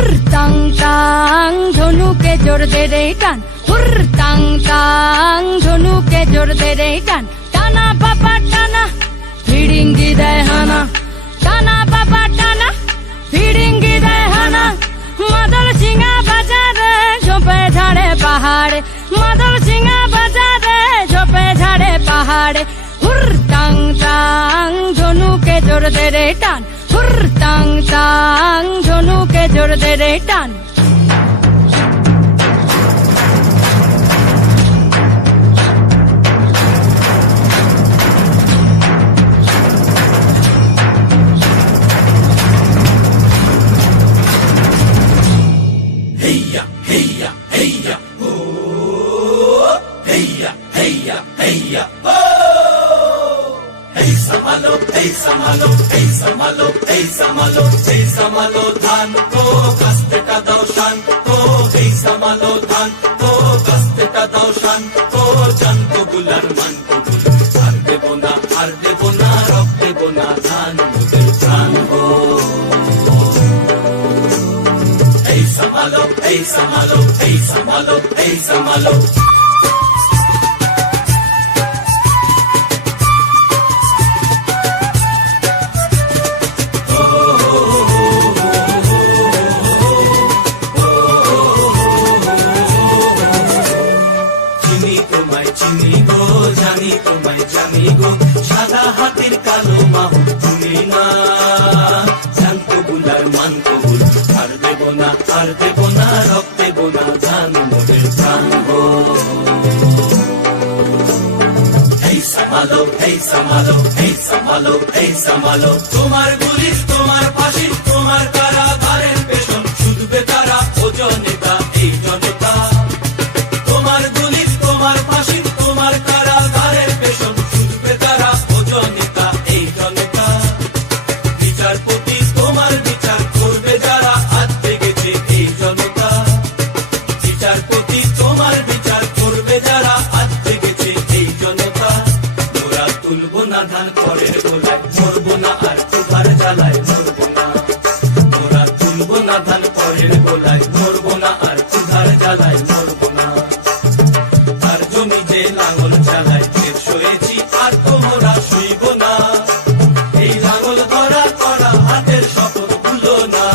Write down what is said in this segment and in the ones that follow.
হুরতাং তাং ধনুকে জোর দে রে টান, হুরতাং তাং ধনুকে জোর দে রে টান। টানা বাবা টানা ফিরিঙ্গি দেয় হানা, টানা বাবা টানা ফিরিঙ্গি দেয় হানা। মাদল সিংহা বাজারে ঝোপে ঝাড়ে পাহাড়ে, মাদল সিংহা বাজারে ঝোপে ঝাড়ে পাহাড়ে। হুরতাং তাং ধনুকে জোর দে রে টান, হুরতাং তাং ধনুকে জোর দে রে টান। Heya, heya, heya, oh. Heya, heya, heya, oh. Hey samalo, hey samalo, hey samalo, hey samalo, hey samalo dhan ko kaste ka dao shan ko. Hey samalo dhan ko kaste ka dao shan ko. Jan ko bular man ko bul, har debo na, rok debo na, dhan mudel dhan ho. Hey samalo, hey samalo, hey samalo, hey samalo. চিনি গো জানি তোমায় জানি গো, সাদা হাতির কালো মাহু তুমি না। জান কবুলার মান কবুল, আর দেব না, রক দেব না, জান মোদের প্রাণ গো। এই সামালো, এই সামালো, এই সামালো, এই সামালো। তোমার পুলিশ, তোমার ফাঁসি, তোমার কারাগারের পেছন ছুটবে তারা, ও জনতা, এই জনতা। তোমার পুলিশ, তোমার ফাঁসি, তোমার কারাগারের পেছন ছুটবে তারা, ও জনতা, এই জনতা। বিচারপতি তোমার বিচার করবে যারা, হাত লেগেছে এই জনতা। বিচারপতি তোমার বিচার করবে যারা, হাত লেগেছে এই জনতা। মোরা তুলবো না ধান খড়ের গোলায়, মরবো না আর ক্ষুধার জ্বালায়, মরবো না। মোরা তুলবো না ধান খড়ের গোলায়, মরবো না আর ক্ষুধার জ্বালায়, মরবো না। তার জমি যে লাঙল চালায়, টের সয়েছি আর তো মোরা শুইব না। এই লাঙল ধরা করা হাতের শপথ ভুলো না।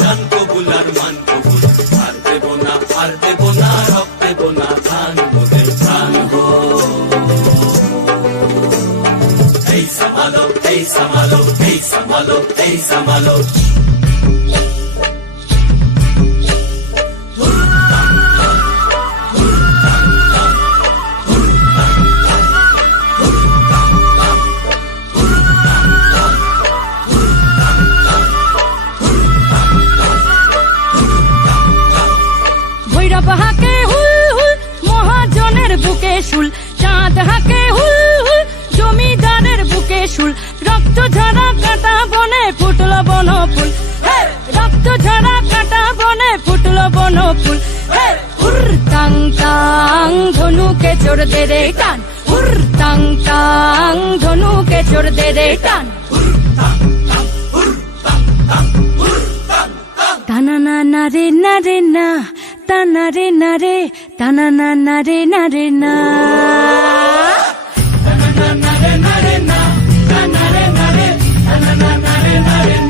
জান কবুল আর মান কবুল, আর দেব না, রক দেব না, ধান মোদের প্রাণ গো। এই সামালো, এই সামালো, এই সামালো, এই সামালো। ভৈরব হাকে হুল হুল, মহাজনের বুকে শুল। চাঁদ হাকে হুল হুল, জমিদারের বুকে শুল। রক্ত ঝরা কাটা বনে ফুটল বন ফুল, রক্ত ঝরা কাটা বনে ফুটল বন ফুল। হুরতাং তাং ধনুকে জোর দে রে টান, হুরতাং তাং ধনুকে জোর দে রে টান। টানা না না রে না রে না, টানা রে না রে, টানা না না রে না রে না। Na na na na na na na na na na na na na na na na